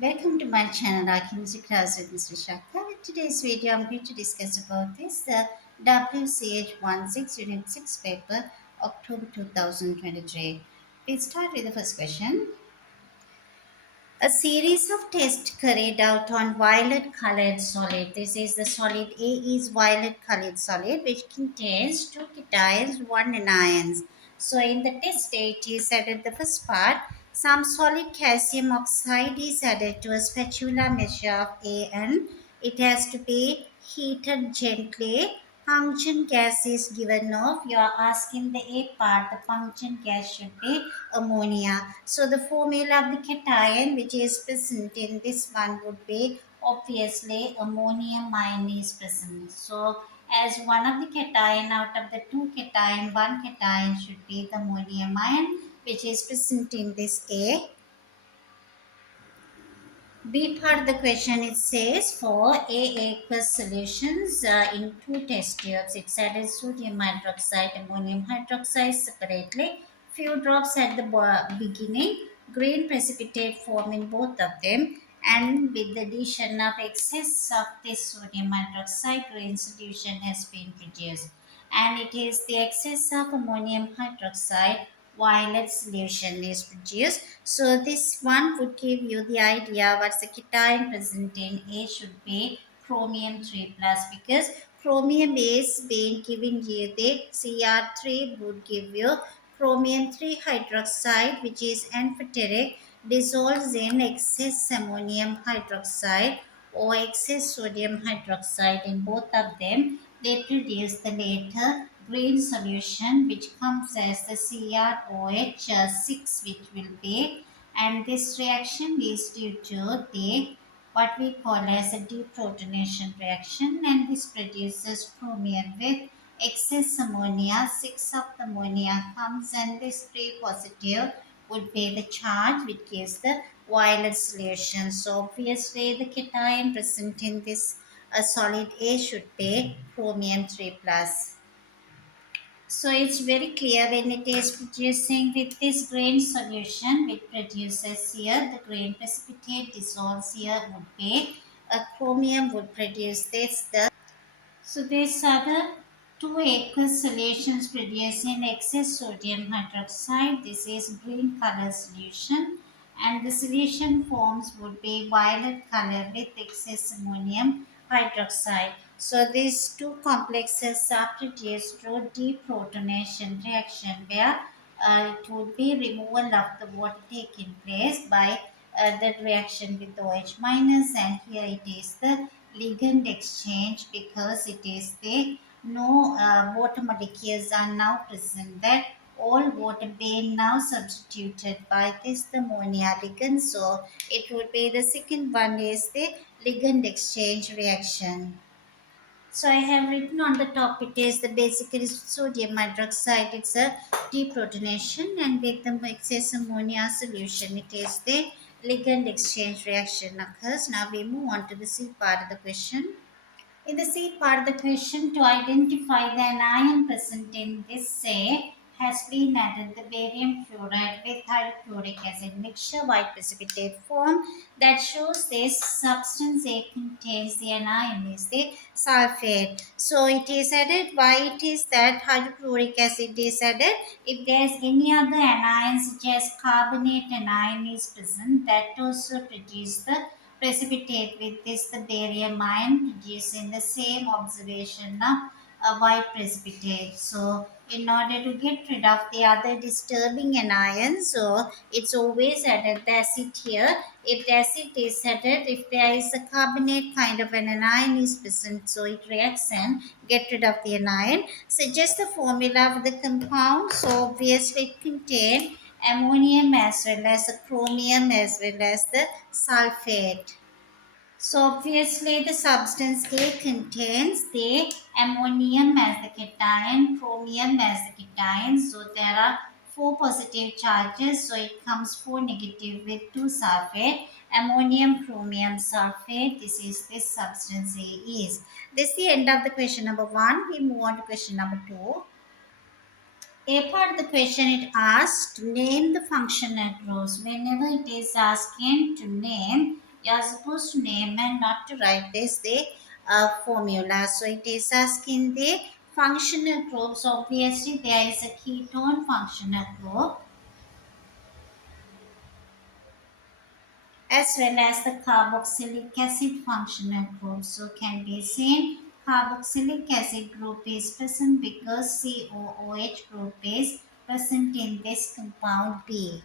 Welcome to my channel, our chemistry class with Mr. Shakta. In today's video, I'm going to discuss about this WCH16 Unit 6 paper, October 2023. We'll start with the first question. A series of tests carried out on violet colored solid. This is the solid A is violet colored solid which contains two cations, one anions. So in the test it is added the first part. Some solid calcium oxide is added to a spatula measure of AN. It has to be heated gently. Pungent gas is given off. You are asking the A part. The pungent gas should be ammonia. So the formula of the cation which is present in this one would be obviously ammonium ion is present. So as one of the cation out of the two cation, one cation should be the ammonium ion which is present in this A. B part of the question it says for A aqueous solutions in two test tubes, it's added sodium hydroxide, ammonium hydroxide separately, few drops at the beginning, green precipitate form in both of them, and with the addition of excess of this sodium hydroxide, green solution has been produced. And it is the excess of ammonium hydroxide violet solution is produced. So this one would give you the idea what's the cation present in A should be chromium 3 plus because chromium is being given you the Cr3 would give you chromium 3 hydroxide which is amphoteric dissolves in excess ammonium hydroxide or excess sodium hydroxide in both of them. They produce the later green solution which comes as the CrOH6 which will be, and this reaction is due to the what we call as a deprotonation reaction, and this produces chromium with excess ammonia. 6 of the ammonia comes and this 3 positive would be the charge which gives the violet solution. So obviously the cation present in this solid A should be chromium 3 plus. So it's very clear when it is producing with this grain solution, which produces here, the grain precipitate dissolves here would be a chromium would produce this. So these are the two aqueous solutions producing excess sodium hydroxide. This is green color solution and the solution forms would be violet color with excess ammonium hydroxide. So these two complexes are produced through deprotonation reaction where it would be removal of the water taking place by the reaction with OH minus, and here it is the ligand exchange because it is the no water molecules are now present that all water being now substituted by this the ammonia ligand. So it would be the second one is the ligand exchange reaction. So I have written on the top it is the basically sodium hydroxide. It's a deprotonation and with the excess ammonia solution it is the ligand exchange reaction occurs. Now we move on to the C part of the question. In the C part, the question to identify the anion present in this say has been added the barium chloride with hydrochloric acid mixture white precipitate form that shows this substance A contains the anion is the sulfate. So it is added. Why it is that hydrochloric acid is added? If there is any other anion such as carbonate anion is present, that also produce the precipitate with this the barium ion producing the same observation of a white precipitate. So in order to get rid of the other disturbing anion, so it's always added the acid here. If the acid is added, if there is a carbonate kind of an anion is present, so it reacts and get rid of the anion. So just the formula of the compound, so obviously it contains ammonium as well as the chromium as well as the sulfate. So obviously the substance A contains the ammonium as the cation, chromium as the cation. So there are four positive charges. So it comes four negative with two sulfate. Ammonium, chromium, sulfate. This is this substance A is. This is the end of the question number 1. We move on to question number 2. A part of the question it asks to name the functional groups. Whenever it is asking to name you are supposed to name and not to write this the formula. So it is asking the functional groups. Obviously, there is a ketone functional group as well as the carboxylic acid functional group. So can be seen carboxylic acid group is present because COOH group is present in this compound B.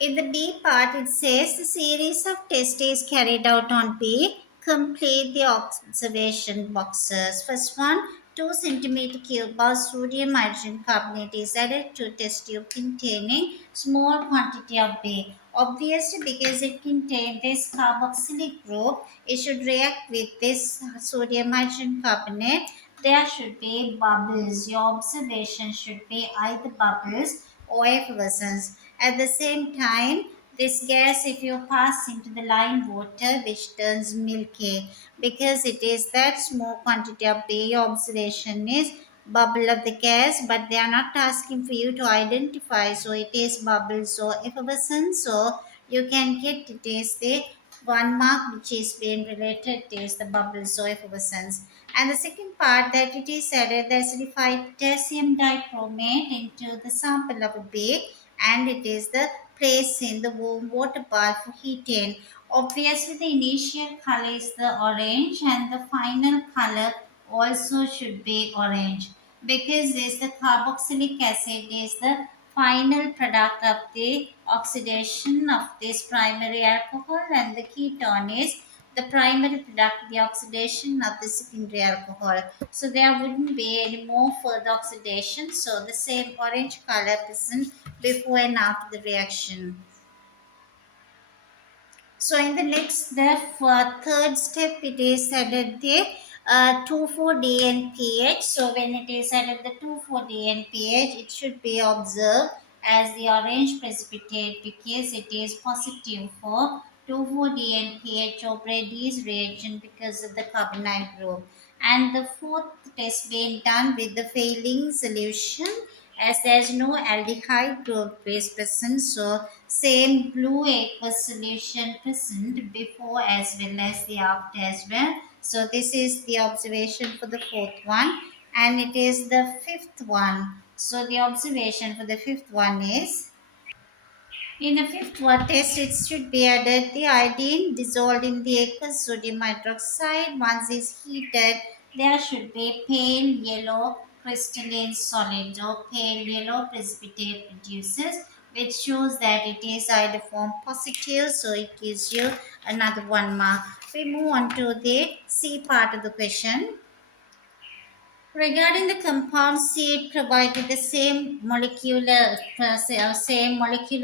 In the B part, it says the series of tests is carried out on B. Complete the observation boxes. First one, 2 centimeter cube of sodium hydrogen carbonate is added to test tube containing small quantity of B. Obviously, because it contains this carboxylic group, it should react with this sodium hydrogen carbonate. There should be bubbles. Your observation should be either bubbles or effervescence. At the same time, this gas, if you pass into the lime water, which turns milky, because it is that small quantity of B, your observation is bubble of the gas, but they are not asking for you to identify. So it is bubbles or effervescence. So you can get it is the 1 mark which is being related is the bubbles or effervescence. And the second part that it is added the acidified potassium dichromate into the sample of a B, and it is the place in the warm water bath for heating. Obviously, the initial color is the orange, and the final color also should be orange because this the carboxylic acid is the final product of the oxidation of this primary alcohol, and the ketone is the primary product of the oxidation of the secondary alcohol. So there wouldn't be any more further oxidation. So the same orange color present before and after the reaction. So in the next, the third step, it is added the 2,4-DNPH. So when it is added the 2,4-DNPH, it should be observed as the orange precipitate because it is positive for 2,4-DNPH or Brady's reaction because of the carbonate group. And the fourth test being done with the failing solution as there is no aldehyde group is present. So same blue aqueous solution present before as well as the after as well. So this is the observation for the fourth one, and it is the fifth one. So the observation for the fifth one is in the fifth one test, it should be added the iodine dissolved in the aqueous sodium hydroxide. Once is heated, there should be pale yellow crystalline solid or pale yellow precipitate produces, which shows that it is iodoform positive. So it gives you another 1 mark. We move on to the C part of the question. Regarding the compound C, it provided the same molecular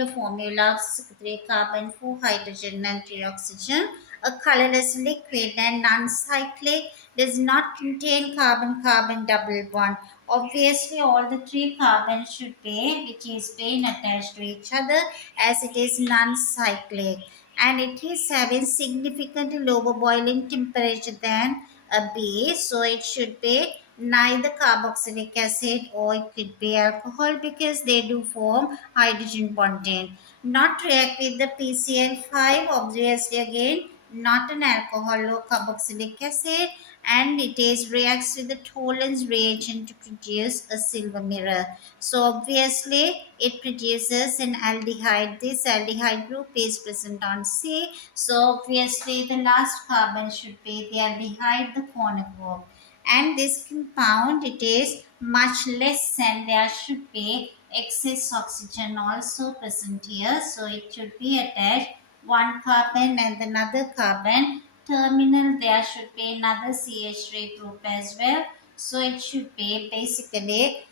formula of 3 carbon, 4 hydrogen, and 3 oxygen. A colorless liquid and non-cyclic does not contain carbon-carbon double bond. Obviously, all the 3 carbons should be, which is being attached to each other, as it is non-cyclic, and it is having significantly lower boiling temperature than a base, so it should be neither carboxylic acid or it could be alcohol because they do form hydrogen bonding. Not react with the PCl5, obviously again not an alcohol or carboxylic acid, and it is reacts with the Tollens reagent to produce a silver mirror. So obviously it produces an aldehyde. This aldehyde group is present on C. So obviously the last carbon should be the aldehyde, the corner group. And this compound, it is much less, and there should be excess oxygen also present here. So it should be attached 1 carbon and another carbon terminal. There should be another CH3 group as well. So it should be basically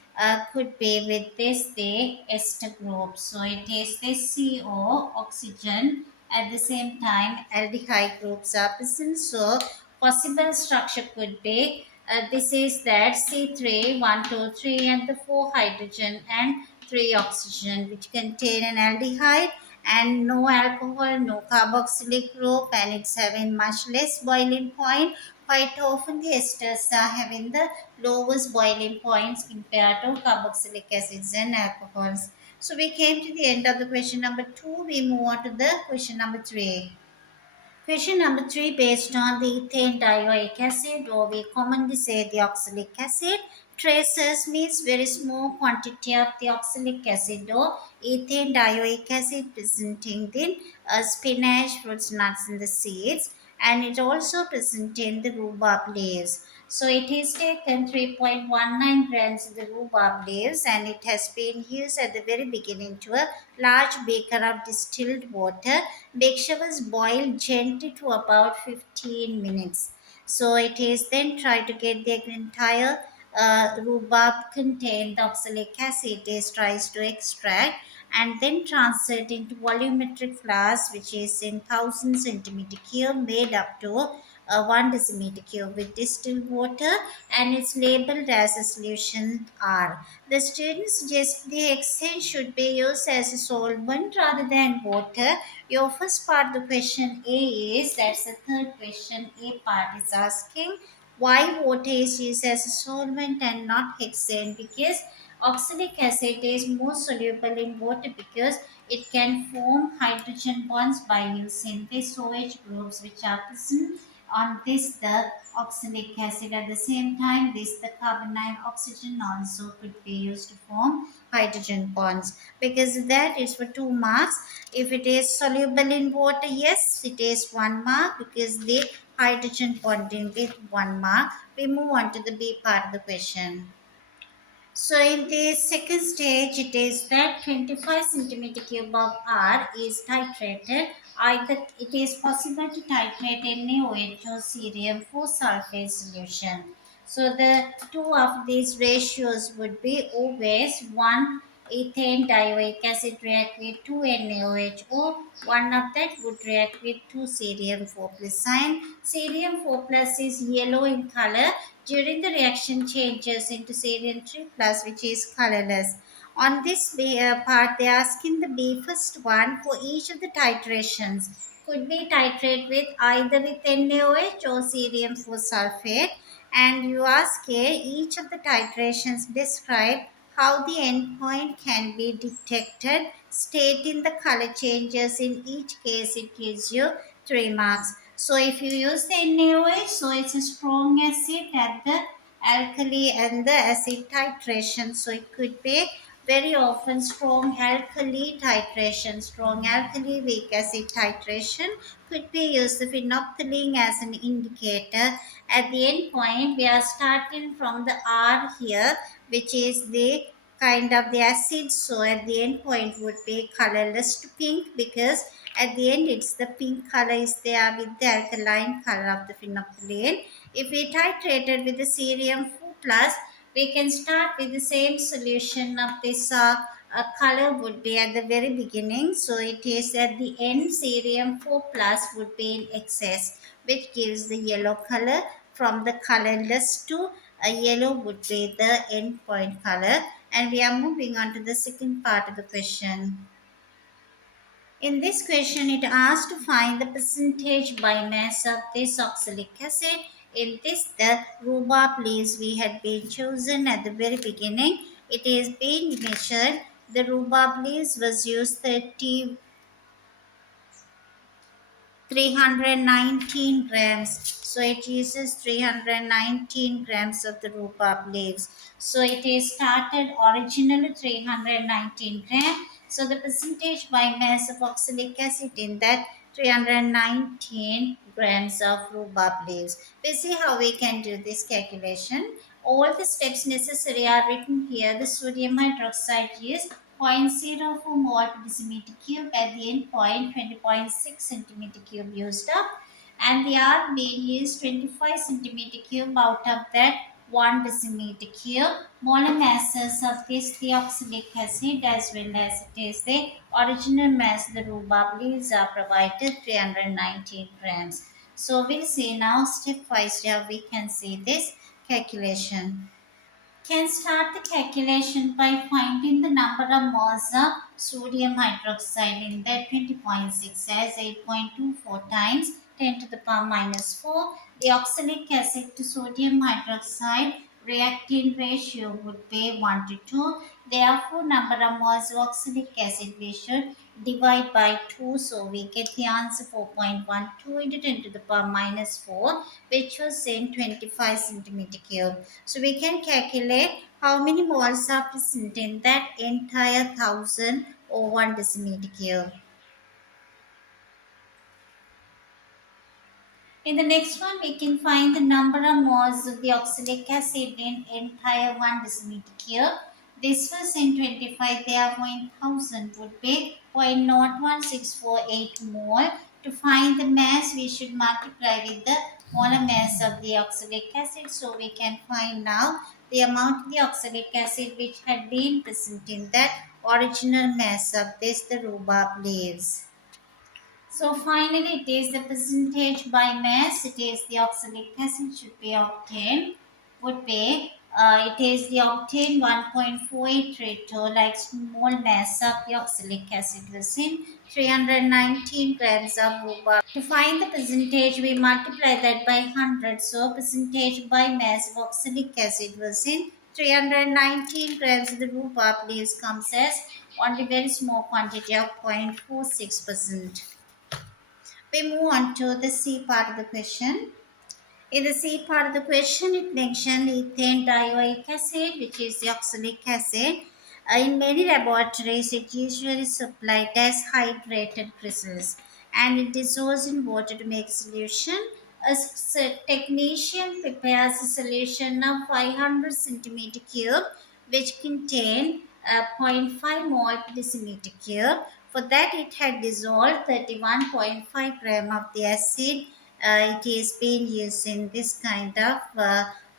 could be with this the ester group. So it is this CO oxygen, at the same time aldehyde groups are present. So possible structure could be this is that C3 1 2 3 and the 4 hydrogen and 3 oxygen, which contain an aldehyde and no alcohol, no carboxylic group, and it's having much less boiling point. Quite often the esters are having the lowest boiling points compared to carboxylic acids and alcohols. So we came to the end of the question number 2. We move on to the question number 3. Question number 3, based on the ethane dioic acid, or we commonly say the oxalic acid, traces means very small quantity of the oxalic acid or ethane dioic acid presenting in spinach, fruits, nuts, and the seeds, and it also present in the rhubarb leaves. So it is taken 3.19 grams of the rhubarb leaves, and it has been used at the very beginning to a large beaker of distilled water. Mixture was boiled gently to about 15 minutes. So it is then tried to get the entire rhubarb contained oxalic acid is tries to extract, and then transferred into volumetric flask, which is in 1000 centimeter cube, made up to 1 decimeter cube with distilled water, and it's labeled as a solution R. The students suggest the hexane should be used as a solvent rather than water. Your first part of the question A is, that's the third question. A part is asking why water is used as a solvent and not hexane, because oxalic acid is more soluble in water because it can form hydrogen bonds by using these OH groups which are present on this the oxalic acid. At the same time, this the carbonyl oxygen also could be used to form hydrogen bonds, because that is for 2 marks. If it is soluble in water, yes, it is 1 mark because the hydrogen bonding with 1 mark. We move on to the B part of the question. So in the second stage, it is that 25 centimeter cube of R is titrated. Either it is possible to titrate NaOH or cerium for sulfate solution. So the two of these ratios would be always 1 ethane dioic acid react with 2 NaOH, or one of that would react with 2 cerium 4 plus sign. Cerium 4 plus is yellow in color. During the reaction changes into cerium 3 plus, which is colorless. On this part, they are asking the B first one for each of the titrations. Could be titrate with either with NaOH or cerium 4 sulfate. And you ask A, each of the titrations describe how the endpoint can be detected. Stating the color changes in each case, it gives you 3 marks. So if you use the NaOH, so it's a strong acid at the alkali and the acid titration. So it could be very often strong alkali titration, strong alkali, weak acid titration could be used the phenolphthalein as an indicator. At the end point, we are starting from the R here, which is the kind of the acid. So at the end point would be colorless to pink, because at the end it's the pink color is there with the alkaline color of the phenolphthalein. If we titrated with the cerium 4 plus, we can start with the same solution of this color would be at the very beginning. So it is at the end cerium 4 plus would be in excess, which gives the yellow color. From the colorless to yellow would be the end point color. And we are moving on to the second part of the question. In this question, it asks to find the percentage by mass of this oxalic acid. In this, the rhubarb leaves we had been chosen at the very beginning. It is being measured. The rhubarb leaves was used 319 grams. So it uses 319 grams of the rhubarb leaves. So it is started originally 319 grams. So the percentage by mass of oxalic acid in that 319 grams of rhubarb leaves. We see how we can do this calculation. All the steps necessary are written here. The sodium hydroxide is 0.04 mole per decimeter cube. At the end point, 20.6 centimeter cube used up, and the R being used 25 centimeter cube out of that 1 decimeter cube. Molar masses of this deoxylic acid as well as it is the original mass, the rhubarb leaves are provided 319 grams. So we'll see now stepwise how we can see this calculation. Can start the calculation by finding the number of moles of sodium hydroxide in that 20.6 as 8.24 times 10 to the power minus 4. The oxalic acid to sodium hydroxide reactant ratio would be 1 to 2. Therefore, number of moles of oxalic acid we should divide by 2. So we get the answer 4.12 into 10 to the power minus 4, which was in 25 centimeter cube. So we can calculate how many moles are present in that entire 1000 or 1 decimeter cube. In the next one, we can find the number of moles of the oxalic acid in entire 1 decimeter cube. This was in 25, therefore in 1000 would be 0.01648 mole. To find the mass, we should multiply with the molar mass of the oxalic acid. So we can find now the amount of the oxalic acid which had been present in that original mass of this, the rhubarb leaves. So finally, it is the percentage by mass. It is the oxalic acid should be obtained. Would be it is the obtained 1.4832 like small mass of the oxalic acid was in 319 grams of rhubarb. To find the percentage, we multiply that by 100. So percentage by mass of oxalic acid was in 319 grams of the rhubarb leaves comes as only very small quantity of 0.46%. We move on to the C part of the question. In the C part of the question, it mentioned ethane dioic acid, which is the oxalic acid. In many laboratories, it usually supplied as hydrated crystals and it dissolves in water to make solution. Technician prepares a solution of 500 centimeter cube, which contain zero point 0.5 mole per decimeter cube. For that, it had dissolved 31.5 gram of the acid. It is being used in this kind of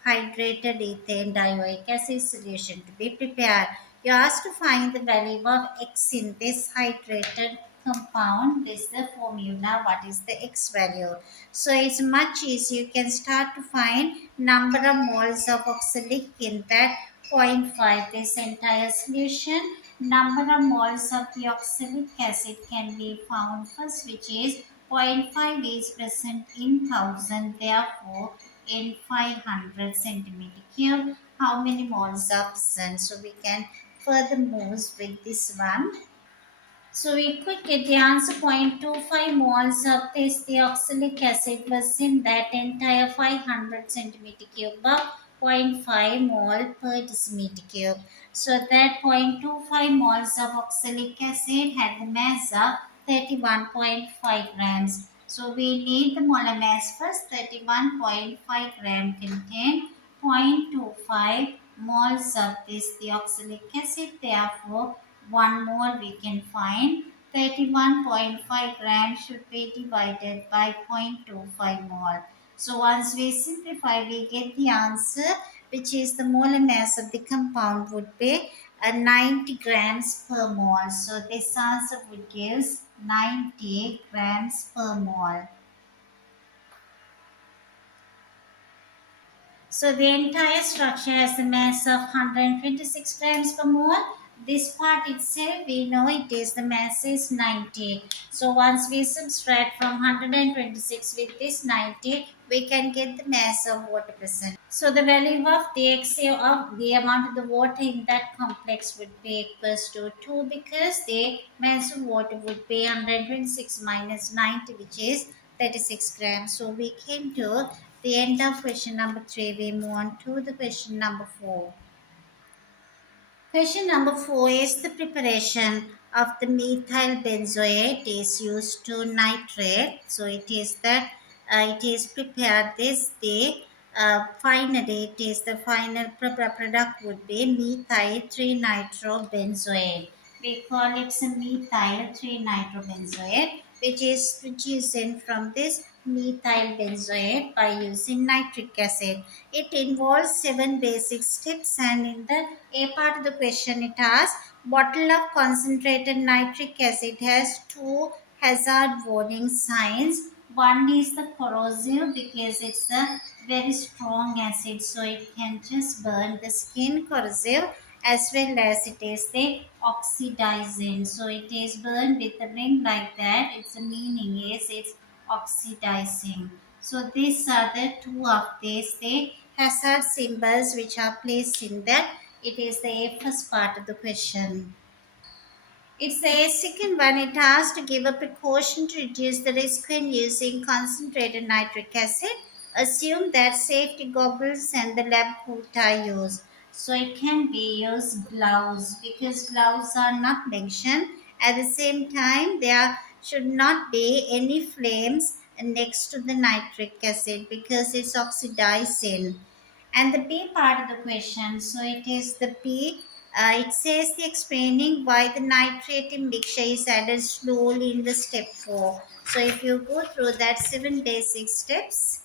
hydrated ethane dioic acid solution to be prepared. You are asked to find the value of X in this hydrated compound. This is the formula. What is the X value? So it's much easier. You can start to find number of moles of oxalic in that zero point 0.5 this entire solution. Number of moles of the oxalic acid can be found first, which is zero point 0.5 is present in 1000, therefore in 500 centimeter cube. How many moles are present? So we can further move with this one. So we could get the answer 0.25 moles of this deoxylic acid was in that entire 500 centimeter cube of zero point 0.5 mole per decimeter cube. So that 0.25 moles of oxalic acid had the mass of 31.5 grams. So we need the molar mass first. 31.5 gram contain 0.25 moles of this deoxylic acid. Therefore, 1 mole we can find 31.5 grams should be divided by 0.25 mole. So once we simplify, we get the answer, which is the molar mass of the compound would be 90 grams per mole. So this answer would give 90 grams per mole. So the entire structure has a mass of 126 grams per mole. This part itself, we know it is the mass is 90. So once we subtract from 126 with this 90, we can get the mass of water present. So the value of the XA of the amount of the water in that complex would be equals to 2 because the mass of water would be 126 minus 90, which is 36 grams. So we came to the end of question number 3. We move on to the question number 4. Question number 4 is the preparation of the methyl benzoate is used to nitrate. So it is that it is prepared this day. Finally, it is the final product would be methyl 3-nitrobenzoate. We call it some methyl 3-nitrobenzoate, which is produced from this methyl benzoate by using nitric acid. It involves 7 basic steps, and in the A part of the question it asks, bottle of concentrated nitric acid has 2 hazard warning signs. One is the corrosive because it's a very strong acid, so it can just burn the skin, corrosive, as well as it is the oxidizing. So it is burned with a ring like that. Its meaning is it's oxidizing. So these are the two of these. The hazard symbols which are placed in that. It is the first part of the question. It says second one, it has to give a precaution to reduce the risk when using concentrated nitric acid. Assume that safety goggles and the lab coat are used. So it can be used gloves because gloves are not mentioned. At the same time, there should not be any flames next to the nitric acid because it's oxidizing. And the B part of the question, so it is the B. It says the explaining why the nitrate in mixture is added slowly in the step 4. So if you go through that 7 basic steps,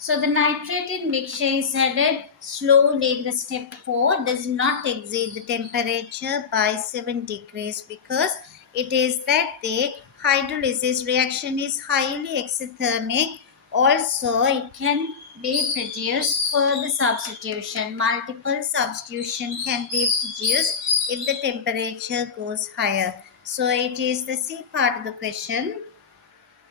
so the nitrated mixture is added slowly in the step 4, does not exceed the temperature by 7 degrees because it is that the hydrolysis reaction is highly exothermic. Also, it can be produced further substitution. Multiple substitution can be produced if the temperature goes higher. So it is the C part of the question.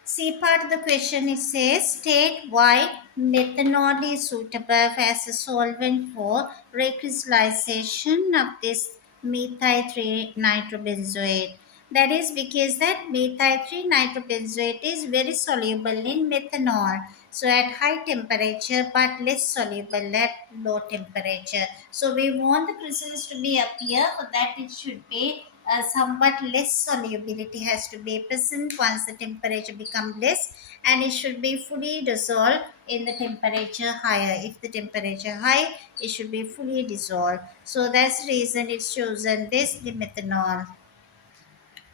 C part of the question, it says state why methanol is suitable as a solvent for recrystallization of this methyl 3 nitrobenzoate. That is because that methyl 3 nitrobenzoate is very soluble in methanol. So at high temperature but less soluble at low temperature. So we want the crystals to be appear, for that it should be somewhat less solubility has to be present once the temperature become less, and it should be fully dissolved in the temperature higher. If the temperature high, it should be fully dissolved. So that's the reason it's chosen this, the methanol.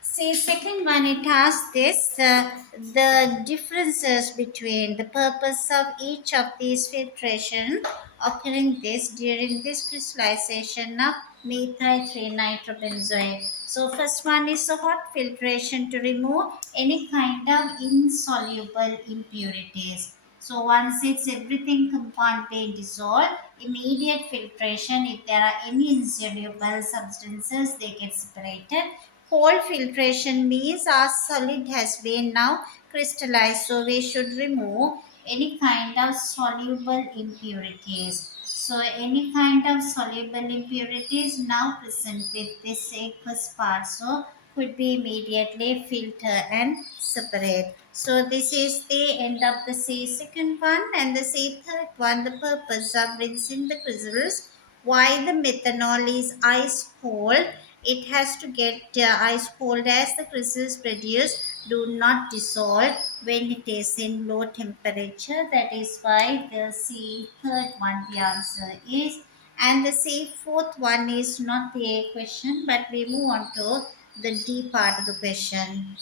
See, second one, it asks this the differences between the purpose of each of these filtration occurring this during this crystallization of methyl 3 nitrobenzoate. So, first one is a hot filtration to remove any kind of insoluble impurities. So, once it's everything completely dissolved, immediate filtration, if there are any insoluble substances, they get separated. Cold filtration means our solid has been now crystallized, so we should remove any kind of soluble impurities. So any kind of soluble impurities now present with this aqueous part, so could be immediately filter and separate. So this is the end of the C second one, and the C third one, the purpose of rinsing the crystals. Why the methanol is ice cold, it has to get ice cold as the crystals produced do not dissolve when it is in low temperature. That is why the C third one the answer is. And the C fourth one is not the A question, but we move on to the D part of the question.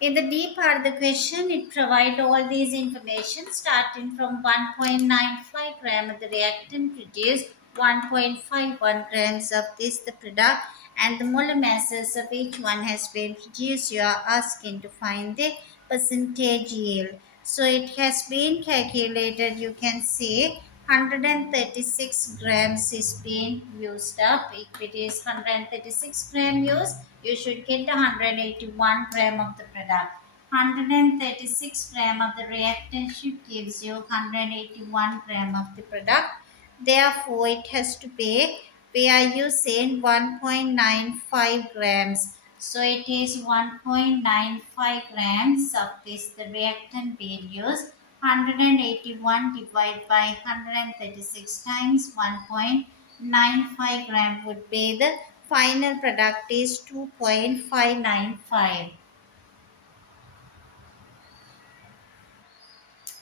In the D part of the question, it provides all these information starting from 1.95 gram of the reactant produced 1.51 grams of this the product, and the molar masses of each one has been produced. You are asking to find the percentage yield. So it has been calculated. You can see 136 grams is being used up. If it is 136 gram used, you should get 181 gram of the product. 136 gram of the reactant sheet gives you 181 gram of the product. Therefore, it has to be, we are using 1.95 grams. So it is 1.95 grams of this the reactant being used. 181 divided by 136 times 1.95 gram would be the final product is 2.595.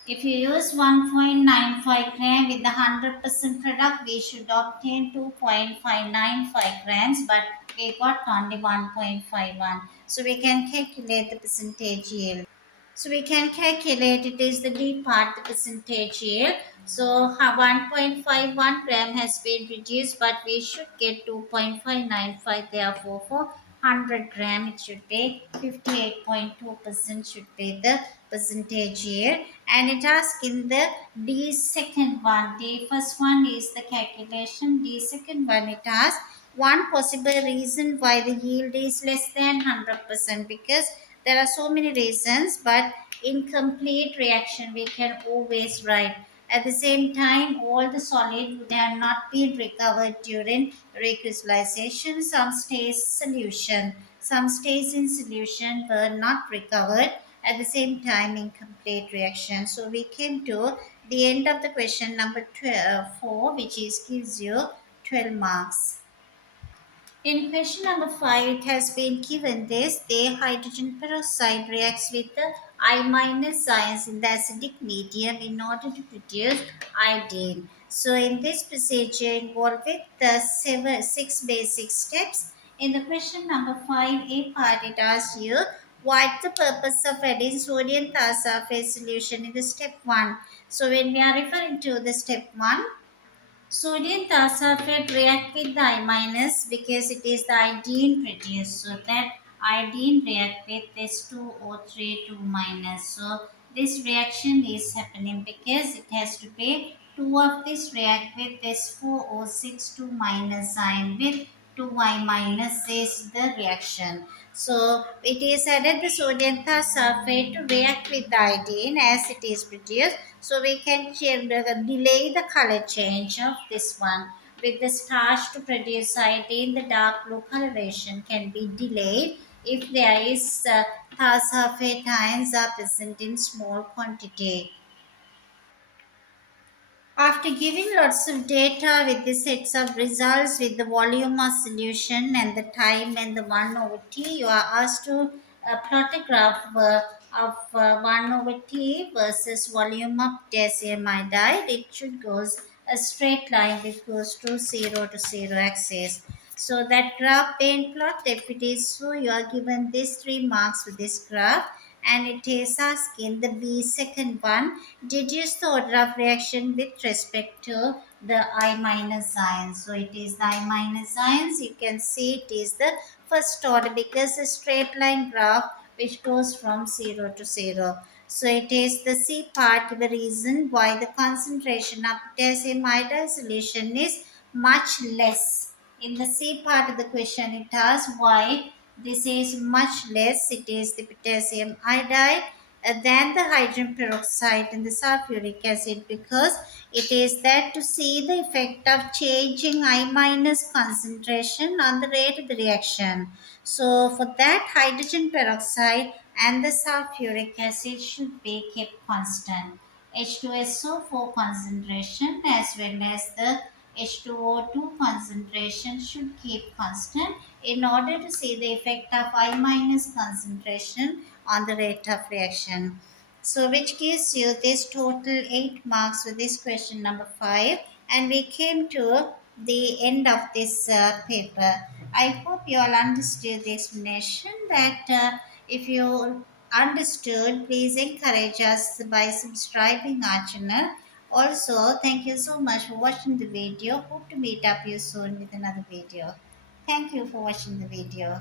If you use 1.95 gram with the 100% product, we should obtain 2.595 grams, but we got only 1.51. So we can calculate the percentage yield. So we can calculate it is the D part, the percentage yield. So 1.51 gram has been reduced, but we should get 2.595. Therefore, for 100 gram, it should be 58.2% should be the percentage yield. And it asks in the D second one. The first one is the calculation. D second one, it asks one possible reason why the yield is less than 100%, because there are so many reasons, but in complete reaction we can always write At the same time, all the solid would have not been recovered during recrystallization. Some stays in solution were not recovered at the same time in complete reaction. So we came to the end of the question number 12, 4, which is gives you 12 marks. In question number 5, it has been given this: the hydrogen peroxide reacts with the I minus ions in the acidic medium in order to produce iodine. So, in this procedure, involved with the six basic steps. In the question number 5A part, it asks you what the purpose of adding sodium thiosulfate solution in the step 1. So, when we are referring to the step 1, sodium thiosulfate react with the I minus because it is the iodine produced. So that iodine react with this 2O3 2 minus. So this reaction is happening because it has to be 2 of this react with this 4O6 2 minus ion with 2Y minus is the reaction. So it is added the sodium thiosulfate to react with the iodine as it is produced. So we can delay the color change of this one. With the starch to produce iodine, the dark blue coloration can be delayed if there is thiosulfate ions are present in small quantity. After giving lots of data with the sets of results with the volume of solution and the time and the 1 over t, you are asked to plot a graph of 1 over t versus volume of potassium iodide. It should goes a straight line which goes to 0 to 0 axis. So that graph being plot, if it is so, you are given these 3 marks with this graph, and it is asking the B second one, deduce the order of reaction with respect to the I minus ions. So it is the I minus ions. You can see it is the first order because a straight line graph which goes from 0 to 0. So it is the C part, the reason why the concentration of potassium iodide solution is much less. In the C part of the question, it asks why this is much less. It is the potassium iodide than the hydrogen peroxide and the sulfuric acid because it is there to see the effect of changing I minus concentration on the rate of the reaction. So for that, hydrogen peroxide and the sulfuric acid should be kept constant. H2SO4 concentration as well as the H2O2 concentration should keep constant in order to see the effect of I minus concentration on the rate of reaction. So which gives you this total 8 marks with this question number 5, and we came to the end of this paper. I hope you all understood the explanation. That if you understood, please encourage us by subscribing our channel. Also, thank you so much for watching the video. Hope to meet up you soon with another video. Thank you for watching the video.